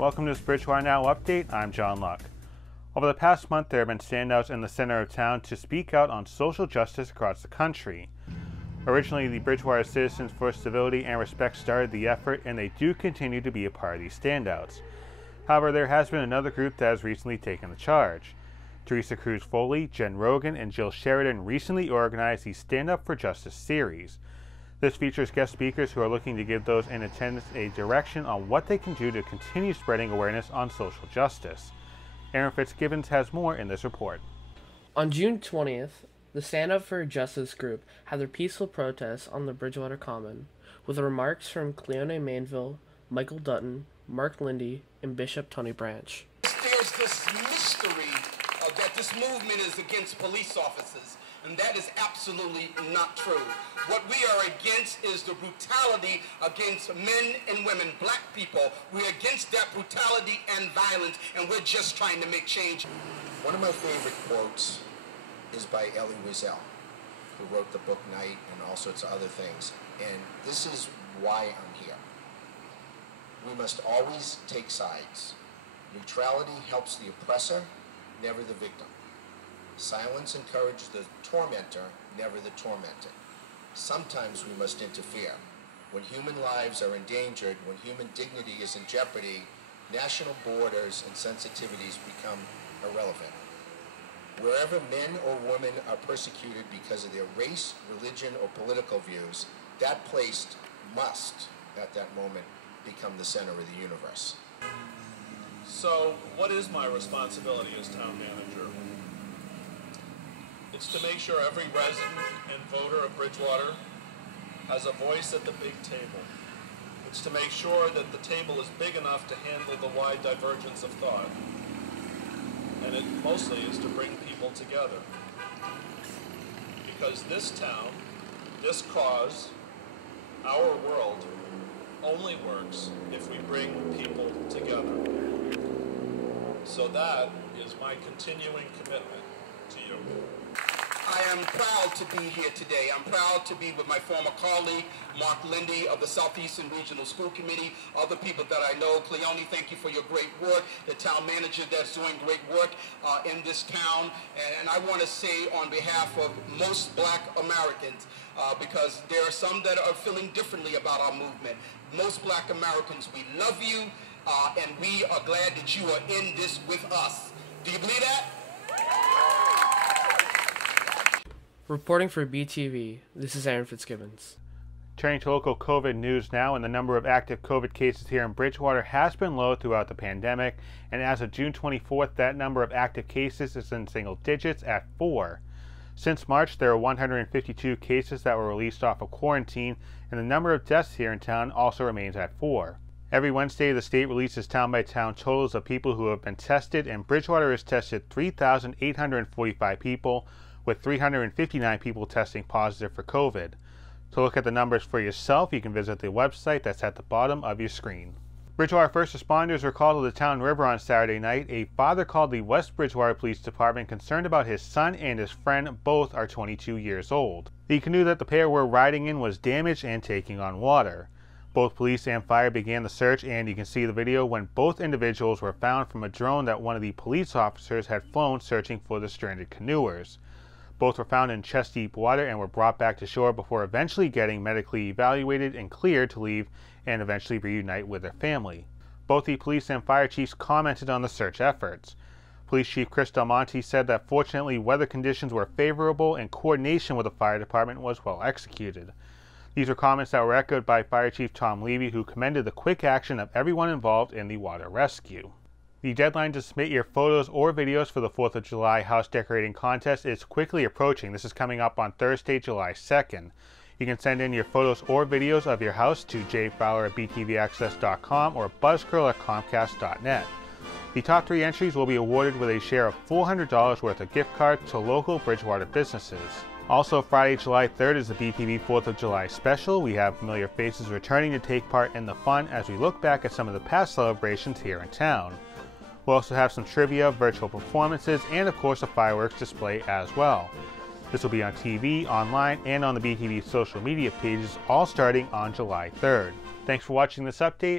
Welcome to this Bridgewater Now update. I'm John Luck. Over the past month, there have been standouts in the center of town to speak out on social justice across the country. Originally, the Bridgewater Citizens for Civility and Respect started the effort, and they do continue to be a part of these standouts. However, there has been another group that has recently taken the charge. Teresa Cruz Foley, Jen Rogan, and Jill Sheridan recently organized the Stand Up for Justice series. This features guest speakers who are looking to give those in attendance a direction on what they can do to continue spreading awareness on social justice. Aaron Fitzgibbons has more in this report. On June 20th, the Stand Up for Justice group had their peaceful protests on the Bridgewater Common, with remarks from Cleone Mainville, Michael Dutton, Mark Lindy, and Bishop Tony Branch. There's this mystery that this movement is against police officers, and that is absolutely not true. What we are against is the brutality against men and women, black people. We're against that brutality and violence, and we're just trying to make change. One of my favorite quotes is by Elie Wiesel, who wrote the book Night and all sorts of other things. And this is why I'm here. We must always take sides. Neutrality helps the oppressor, never the victim. Silence encourages the tormentor, never the tormented. Sometimes we must interfere. When human lives are endangered, when human dignity is in jeopardy, national borders and sensitivities become irrelevant. Wherever men or women are persecuted because of their race, religion, or political views, that place must, at that moment, become the center of the universe. So, what is my responsibility as town manager? It's to make sure every resident and voter of Bridgewater has a voice at the big table. It's to make sure that the table is big enough to handle the wide divergence of thought. And it mostly is to bring people together. Because this town, this cause, our world, only works if we bring people together. So that is my continuing commitment to you. I am proud to be here today. I'm proud to be with my former colleague, Mark Lindy of the Southeastern Regional School Committee, other people that I know. Cleone, thank you for your great work. The town manager that's doing great work in this town. And I want to say on behalf of most black Americans, because there are some that are feeling differently about our movement. Most black Americans, we love you, and we are glad that you are in this with us. Do you believe that? Reporting for BTV, this is Aaron Fitzgibbons. Turning to local COVID news now, and the number of active COVID cases here in Bridgewater has been low throughout the pandemic, and as of June 24th, that number of active cases is in single digits at 4. Since March, there are 152 cases that were released off of quarantine, and the number of deaths here in town also remains at 4. Every Wednesday, the state releases town-by-town totals of people who have been tested, and Bridgewater has tested 3,845 people, with 359 people testing positive for COVID. To look at the numbers for yourself, you can visit the website that's at the bottom of your screen. Bridgewater first responders were called to the town river on Saturday night. A father called the West Bridgewater Police Department concerned about his son and his friend. Both are 22 years old. The canoe that the pair were riding in was damaged and taking on water. Both police and fire began the search, and you can see the video when both individuals were found from a drone that one of the police officers had flown searching for the stranded canoers. Both were found in chest-deep water and were brought back to shore before eventually getting medically evaluated and cleared to leave and eventually reunite with their family. Both the police and fire chiefs commented on the search efforts. Police Chief Chris Del Monte said that fortunately weather conditions were favorable and coordination with the fire department was well executed. These were comments that were echoed by Fire Chief Tom Levy, who commended the quick action of everyone involved in the water rescue. The deadline to submit your photos or videos for the 4th of July house decorating contest is quickly approaching. This is coming up on Thursday, July 2nd. You can send in your photos or videos of your house to jfowler@btvaccess.com or buzzcurl@comcast.net. The top 3 entries will be awarded with a share of $400 worth of gift cards to local Bridgewater businesses. Also, Friday, July 3rd is the BTV 4th of July special. We have familiar faces returning to take part in the fun as we look back at some of the past celebrations here in town. We'll also have some trivia, virtual performances, and of course a fireworks display as well. This will be on TV, online, and on the BTV social media pages, all starting on July 3rd. Thanks for watching this update.